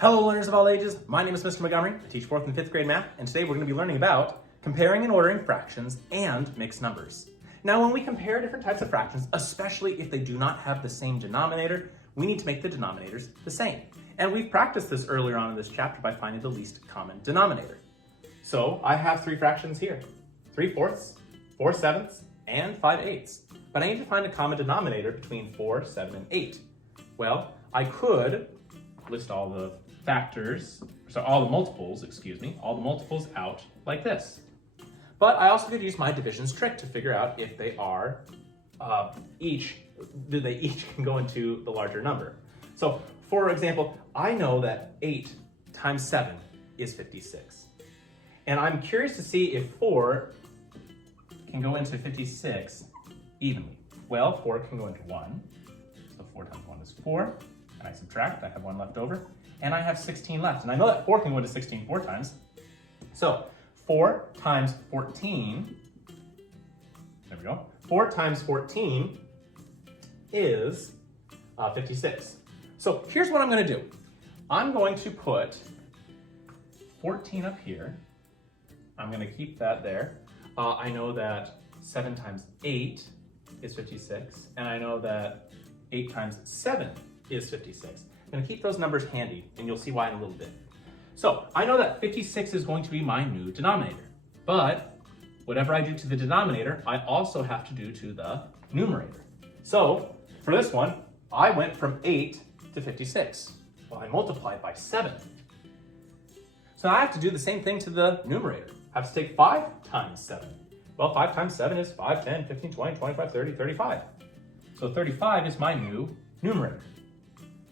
Hello learners of all ages, my name is Mr. Montgomery. I teach 4th and 5th grade math, and today we're going to be learning about comparing and ordering fractions and mixed numbers. Now when we compare different types of fractions, especially if they do not have the same denominator, we need to make the denominators the same. And we've practiced this earlier on in this chapter by finding the least common denominator. So I have three fractions here, 3/4, 4/7, and 5/8. But I need to find a common denominator between 4, 7, and 8. Well, I could list all the factors, so all the multiples out like this. But I also could use my divisions trick to figure out if they are each can go into the larger number. So for example, I know that 8 times 7 is 56. And I'm curious to see if 4 can go into 56 evenly. Well, 4 can go into 1. So 4 times 1 is 4. And I subtract, I have 1 left over. And I have 16 left. And I know that 4 can go into 16 4 times. So 4 times 14, there we go. 4 times 14 is 56. So here's what I'm going to do. I'm going to put 14 up here. I'm going to keep that there. I know that 7 times 8 is 56. And I know that 8 times 7 is 56. I'm going to keep those numbers handy, and you'll see why in a little bit. So I know that 56 is going to be my new denominator, but whatever I do to the denominator, I also have to do to the numerator. So for this one, I went from 8 to 56. Well, I multiplied by 7. So now I have to do the same thing to the numerator. I have to take 5 times 7. Well, 5 times 7 is 5, 10, 15, 20, 25, 30, 35. So 35 is my new numerator.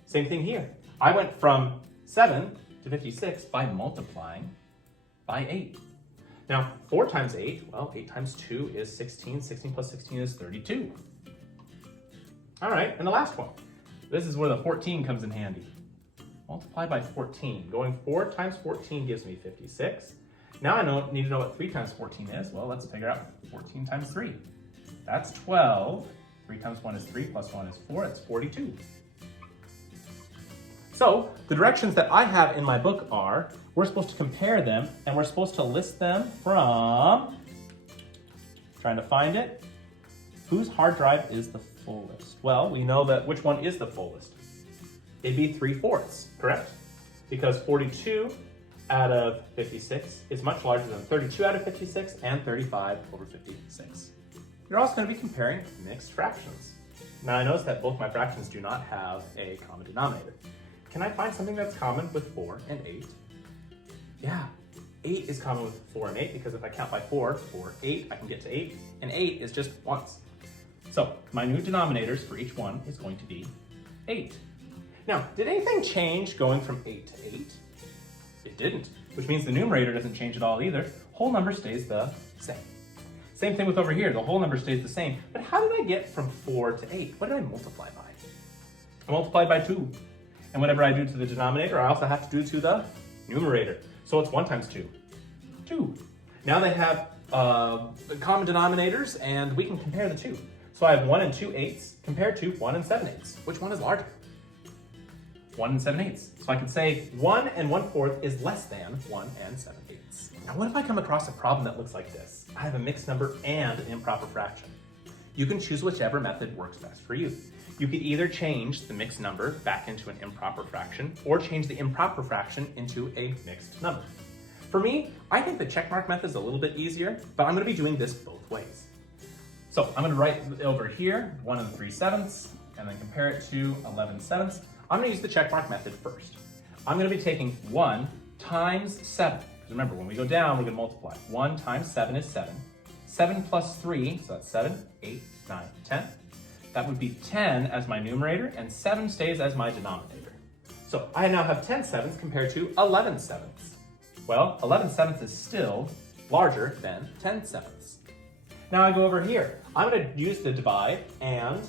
Same thing here. I went from 7 to 56 by multiplying by 8. Now, 4 times 8, well, 8 times 2 is 16. 16 plus 16 is 32. All right, and the last one. This is where the 14 comes in handy. Multiply by 14. Going 4 times 14 gives me 56. Now I need to know what 3 times 14 is. Well, let's figure out 14 times 3. That's 12. 3 times 1 is 3, plus 1 is 4. It's 42. So the directions that I have in my book are, we're supposed to compare them, and we're supposed to list them from, trying to find it, whose hard drive is the fullest? Well, we know that which one is the fullest. It'd be 3/4, correct? Because 42 out of 56 is much larger than 32 out of 56 and 35 over 56. You're also going to be comparing mixed fractions. Now I notice that both my fractions do not have a common denominator. Can I find something that's common with 4 and 8? Yeah, 8 is common with 4 and 8 because if I count by 4, 4, 8, I can get to 8, and 8 is just once. So my new denominators for each one is going to be 8. Now, did anything change going from 8 to 8? It didn't, which means the numerator doesn't change at all either. Whole number stays the same. Same thing with over here, the whole number stays the same. But how did I get from 4 to 8? What did I multiply by? I multiplied by 2. And whatever I do to the denominator, I also have to do to the numerator. So it's 1 times 2, 2. Now they have common denominators, and we can compare the two. So I have 1 and 2/8 compared to 1 and 7/8. Which one is larger? 1 and 7/8. So I can say 1 and 1/4 is less than 1 and 7/8. Now what if I come across a problem that looks like this? I have a mixed number and an improper fraction. You can choose whichever method works best for you. You could either change the mixed number back into an improper fraction or change the improper fraction into a mixed number. For me, I think the checkmark method is a little bit easier, but I'm going to be doing this both ways. So I'm going to write over here 1 and 3/7 and then compare it to 11/7. I'm going to use the checkmark method first. I'm going to be taking 1 times 7. Because remember, when we go down, we're going to multiply. 1 times 7 is 7. 7 plus 3, so that's 7, 8, 9, 10. That would be 10 as my numerator, and 7 stays as my denominator. So I now have 10/7 compared to 11/7. Well, 11/7 is still larger than 10/7. Now I go over here. I'm going to use the divide and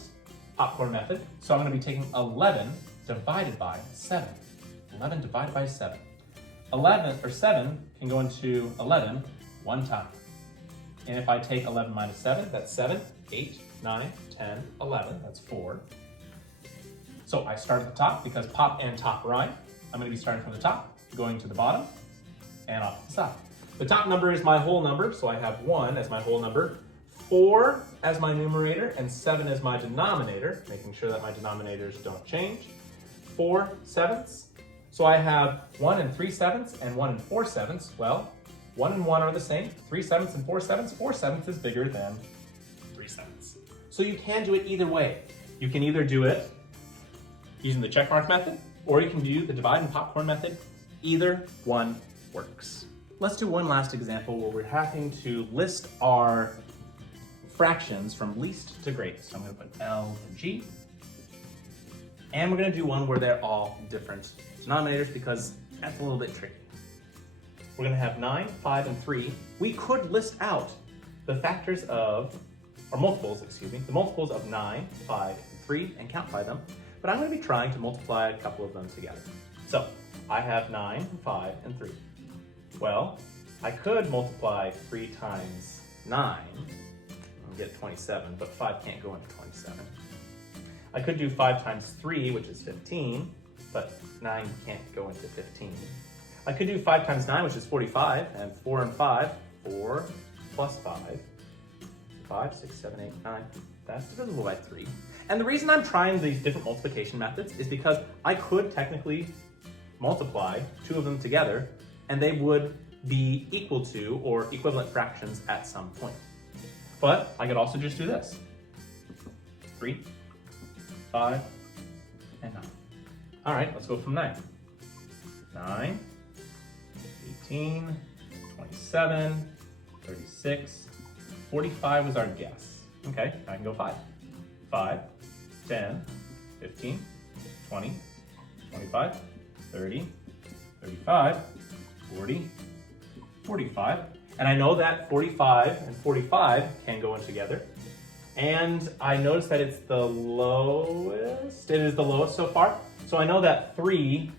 popcorn method. So I'm going to be taking 11 divided by 7. 11 divided by 7. 7 can go into 11 one time. And if I take 11 minus 7, that's 7, 8, 9, 10, 11, that's 4. So I start at the top because pop and top rhyme. I'm going to be starting from the top, going to the bottom, and off to the side. The top number is my whole number, so I have 1 as my whole number, 4 as my numerator, and 7 as my denominator, making sure that my denominators don't change. 4 sevenths. So I have 1 and 3 sevenths and 1 and 4 sevenths. Well, 1 and 1 are the same. 3 sevenths and 4 sevenths. 4 sevenths is bigger than 3 sevenths. So you can do it either way. You can either do it using the check mark method, or you can do the divide and popcorn method. Either one works. Let's do one last example where we're having to list our fractions from least to greatest. So I'm going to put L to G. And we're going to do one where they're all different denominators because that's a little bit tricky. We're going to have 9, 5, and 3. We could list out the factors of, or multiples, excuse me, the multiples of 9, 5, and 3 and count by them. But I'm going to be trying to multiply a couple of them together. So I have 9, 5, and 3. Well, I could multiply 3 times 9 and get 27, but 5 can't go into 27. I could do 5 times 3, which is 15, but 9 can't go into 15. I could do 5 times 9, which is 45, and 4 and 5, 4 plus 5, 5, 6, 7, 8, 9. That's divisible by 3. And the reason I'm trying these different multiplication methods is because I could technically multiply 2 of them together, and they would be equal to or equivalent fractions at some point. But I could also just do this. 3, 5, and 9. All right, let's go from 9. 9, 18, 27, 36, 45 was our guess. Okay, I can go 5. 5, 10, 15, 20, 25, 30, 35, 40, 45. And I know that 45 and 45 can go in together. And I noticed that it's the lowest. It is the lowest so far. So I know that 3,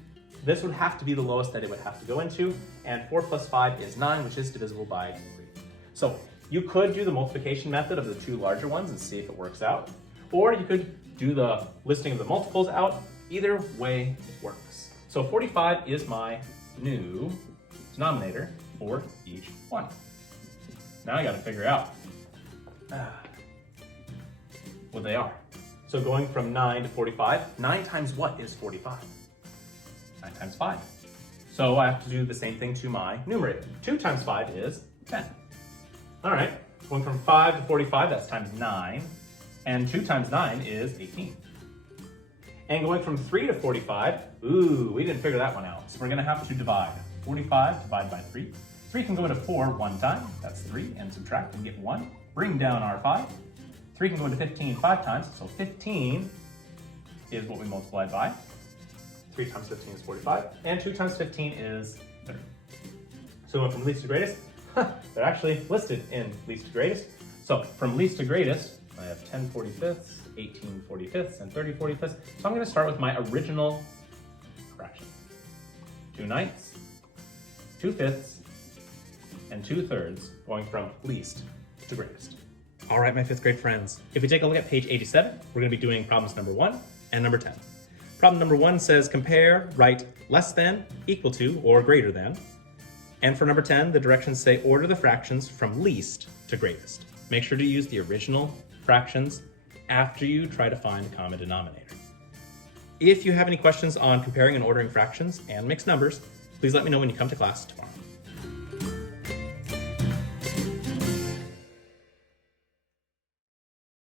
this would have to be the lowest that it would have to go into. And 4 plus 5 is 9, which is divisible by 3. So you could do the multiplication method of the 2 larger ones and see if it works out. Or you could do the listing of the multiples out. Either way works. So 45 is my new denominator for each one. Now I got to figure out what they are. So going from 9 to 45, 9 times what is 45? 9 times 5. So I have to do the same thing to my numerator. 2 times 5 is 10. All right, going from 5 to 45, that's times 9. And 2 times 9 is 18. And going from 3 to 45, ooh, we didn't figure that one out. So we're gonna have to divide. 45 divided by 3. 3 can go into 4 one time, that's 3, and subtract and get 1. Bring down our 5. 3 can go into 15 5 times, so 15 is what we multiplied by. 3 times 15 is 45, and 2 times 15 is 30. So we went from least to greatest. They're actually listed in least to greatest. So from least to greatest, I have 10 45ths, 18 45ths, and 30 45ths. So I'm going to start with my original fraction. 2 ninths, 2 fifths, and 2 thirds, going from least to greatest. All right, my 5th grade friends, if we take a look at page 87, we're going to be doing problems number 1 and number 10. Problem number 1 says compare, write less than, equal to, or greater than. And for number 10, the directions say order the fractions from least to greatest. Make sure to use the original fractions after you try to find a common denominator. If you have any questions on comparing and ordering fractions and mixed numbers, please let me know when you come to class tomorrow.